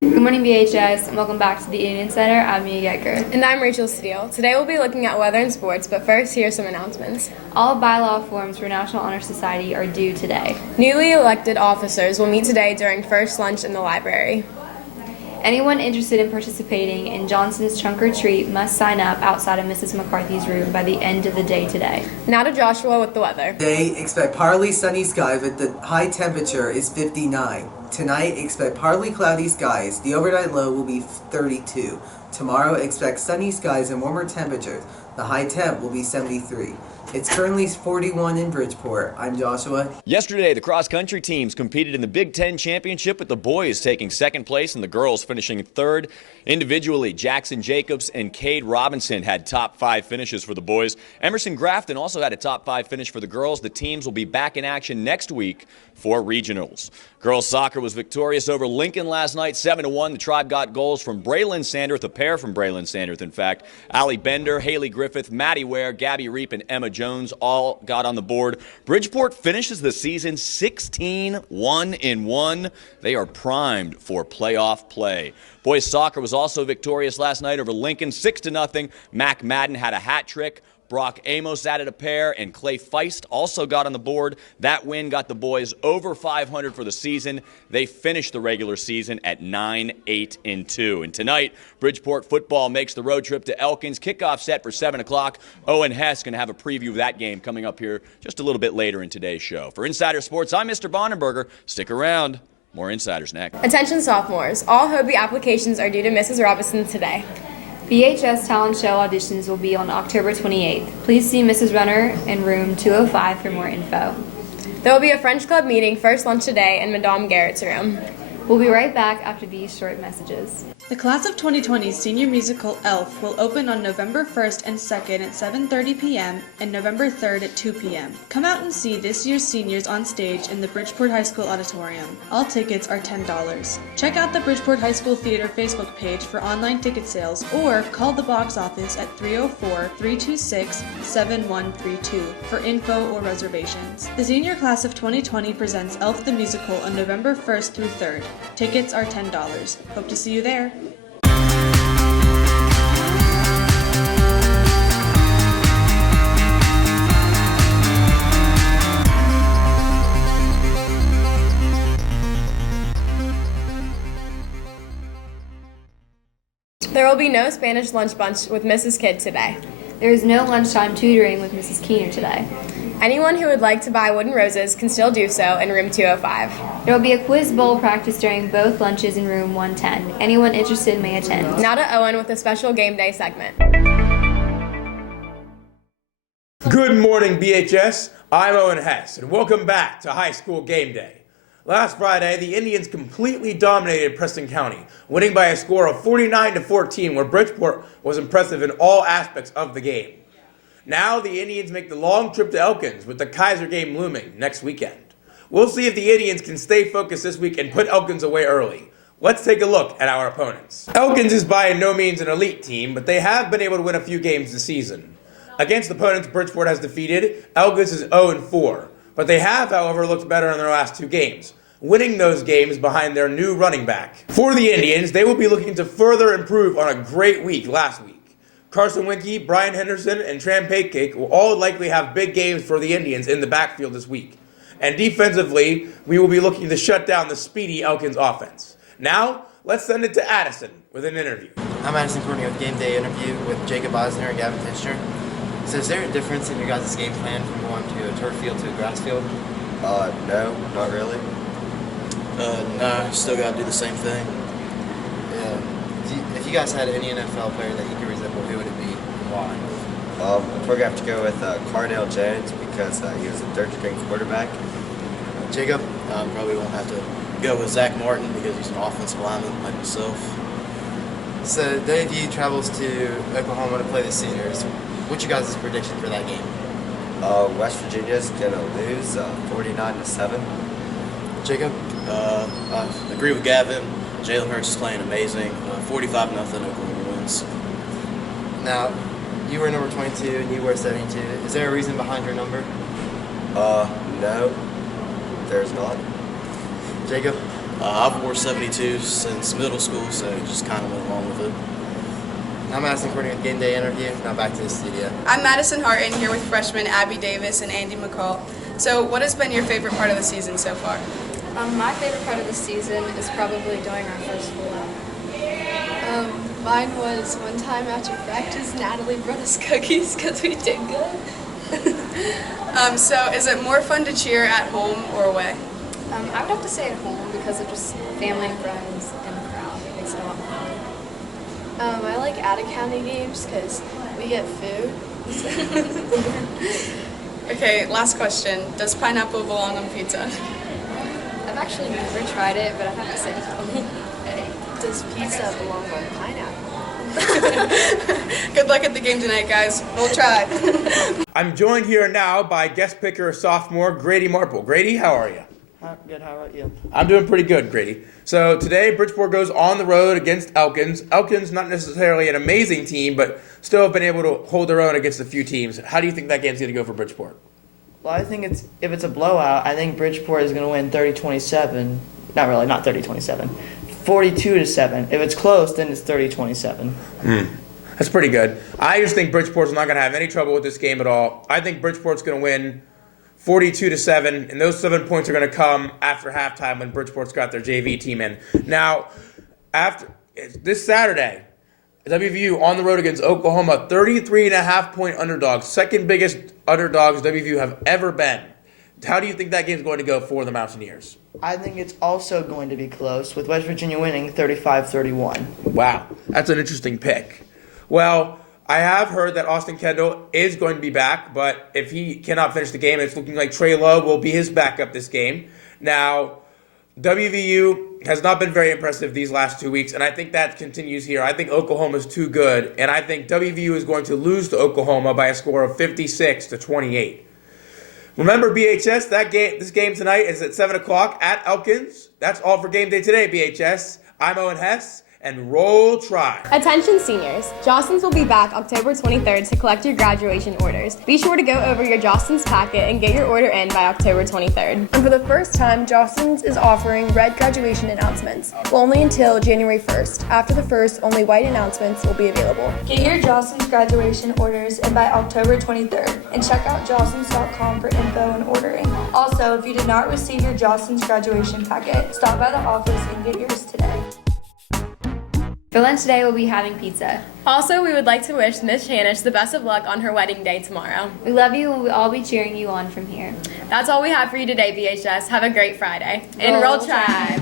Good morning, BHS, and welcome back to the Indian Center. I'm Mia Gecker. And I'm Rachel Steele. Today we'll be looking at weather and sports, but first, here are some announcements. All bylaw forms for National Honor Society are due today. Newly elected officers will meet today during first lunch in the library. Anyone interested in participating in Johnson's Trunk or Treat must sign up outside of Mrs. McCarthy's room by the end of the day today. Now to Joshua with the weather. Today, expect partly sunny skies with the high temperature is 59. Tonight, expect partly cloudy skies. The overnight low will be 32. Tomorrow, expect sunny skies and warmer temperatures. The high temp will be 73. It's currently 41 in Bridgeport. I'm Joshua. Yesterday, the cross-country teams competed in the Big Ten Championship, with the boys taking second place and the girls finishing third. Individually, Jackson Jacobs and Cade Robinson had top 5 finishes for the boys. Emerson Grafton also had a top 5 finish for the girls. The teams will be back in action next week for regionals. Girls soccer was victorious over Lincoln last night, 7-1. The Tribe got goals from Braylon Sanders, a pair from Braylon Sanders, in fact. Allie Bender, Haley Griffith, Maddie Ware, Gabby Reap, and Emma Jones all got on the board. Bridgeport finishes the season 16-1-1. They are primed for playoff play. Boys soccer was also victorious last night over Lincoln, 6-0. Mac Madden had a hat trick. Brock Amos added a pair, and Clay Feist also got on the board. That win got the boys over 500 for the season. They finished the regular season at 9-8-2. And tonight, Bridgeport football makes the road trip to Elkins. Kickoff set for 7 o'clock. Owen Hess going to have a preview of that game coming up here just a little bit later in today's show. For Insider Sports, I'm Mr. Bonenberger. Stick around. More Insiders next. Attention sophomores. All Hobie applications are due to Mrs. Robinson today. BHS talent show auditions will be on October 28th. Please see Mrs. Runner in room 205 for more info. There will be a French Club meeting first lunch today in Madame Garrett's room. We'll be right back after these short messages. The class of 2020 senior musical Elf will open on November 1st and 2nd at 7:30 p.m. and November 3rd at 2 p.m. Come out and see this year's seniors on stage in the Bridgeport High School Auditorium. All tickets are $10. Check out the Bridgeport High School Theater Facebook page for online ticket sales or call the box office at 304-326-7132 for info or reservations. The senior class of 2020 presents Elf the Musical on November 1st through 3rd. Tickets are $10. Hope to see you there. There will be no Spanish lunch bunch with Mrs. Kidd today. There is no lunchtime tutoring with Mrs. Keener today. Anyone who would like to buy wooden roses can still do so in room 205. There will be a quiz bowl practice during both lunches in room 110. Anyone interested may attend. Now to Owen with a special game day segment. Good morning, BHS. I'm Owen Hess, and welcome back to High School Game Day. Last Friday, the Indians completely dominated Preston County, winning by a score of 49-14, where Bridgeport was impressive in all aspects of the game. Now, the Indians make the long trip to Elkins, with the Kaiser game looming next weekend. We'll see if the Indians can stay focused this week and put Elkins away early. Let's take a look at our opponents. Elkins is by no means an elite team, but they have been able to win a few games this season. Against opponents Bridgeport has defeated, Elkins is 0-4, but they have, however, looked better in their last 2 games, winning those games behind their new running back. For the Indians, they will be looking to further improve on a great week last week. Carson Winkie, Brian Henderson, and Tram Cake will all likely have big games for the Indians in the backfield this week. And defensively, we will be looking to shut down the speedy Elkins offense. Now, let's send it to Addison with an interview. I'm Addison Courtney with Game Day interview with Jacob Eisner and Gavin Fincher. So is there a difference in your guys' game plan from going to a turf field to a grass field? No, not really. No, still got to do the same thing. Yeah. If you guys had any NFL player that you could resemble, who would it be and why? I'm probably going to have to go with Cardale Jones because he was a third-string quarterback. Jacob? Probably won't have to go with Zach Martin because he's an offensive lineman like myself. So Dave U travels to Oklahoma to play the Sooners. What's your guys' prediction for that game? West Virginia's going to lose 49-7. Jacob? I agree with Gavin. Jalen Hurts is playing amazing. 45-0 Oklahoma wins. Now, You wear number 22 and you wear 72. Is there a reason behind your number? No, there's not. Jacob? I've wore 72 since middle school, so just kind of went along with it. I'm Madison Courtney with Game Day Interview. Now back to the studio. I'm Madison Harton here with freshmen Abby Davis and Andy McCall. So what has been your favorite part of the season so far? My favorite part of the season is probably doing our first school out. Mine was one time after practice, Natalie brought us cookies because we did good. So is it more fun to cheer at home or away? I would have to say at home because of just family and friends and the crowd. It makes it a lot more fun. I like out-of-county games because we get food. Okay, last question. Does pineapple belong on pizza? I've actually never tried it, but I'd have to say no. Does pizza belong on pineapple? Good luck at the game tonight, guys. We'll try. I'm joined here now by guest picker sophomore Grady Marple. Grady, how are you? Good, how about you? I'm doing pretty good, Grady. So today, Bridgeport goes on the road against Elkins. Elkins, not necessarily an amazing team, but still have been able to hold their own against a few teams. How do you think that game's going to go for Bridgeport? Well, I think if it's a blowout, I think Bridgeport is going to win 30-27. Not really, not 30-27. 42-7. If it's close, then it's 30-27. That's pretty good. I just think Bridgeport's not going to have any trouble with this game at all. I think Bridgeport's going to win 42-7, and those 7 points are going to come after halftime when Bridgeport's got their JV team in. Now, after this Saturday, WVU on the road against Oklahoma, 33.5-point underdogs, second biggest underdogs WVU have ever been. How do you think that game's going to go for the Mountaineers? I think it's also going to be close, with West Virginia winning 35-31. Wow, that's an interesting pick. Well, I have heard that Austin Kendall is going to be back, but if he cannot finish the game, it's looking like Trey Lowe will be his backup this game. Now, WVU has not been very impressive these last 2 weeks, and I think that continues here. I think Oklahoma is too good, and I think WVU is going to lose to Oklahoma by a score of 56-28. Remember, BHS, this game tonight is at 7 o'clock at Elkins. That's all for Game Day today, BHS. I'm Owen Hess, and roll Tide. Attention seniors, Jostens will be back October 23rd to collect your graduation orders. Be sure to go over your Jostens packet and get your order in by October 23rd. And for the first time, Jostens is offering red graduation announcements, but only until January 1st. After the 1st, only white announcements will be available. Get your Jostens graduation orders in by October 23rd and check out jostens.com for info and ordering. Also, if you did not receive your Jostens graduation packet, stop by the office and get yours today. For lunch today, we'll be having pizza. Also, we would like to wish Miss Shanish the best of luck on her wedding day tomorrow. We love you and we'll all be cheering you on from here. That's all we have for you today, BHS. Have a great Friday. And roll Tide.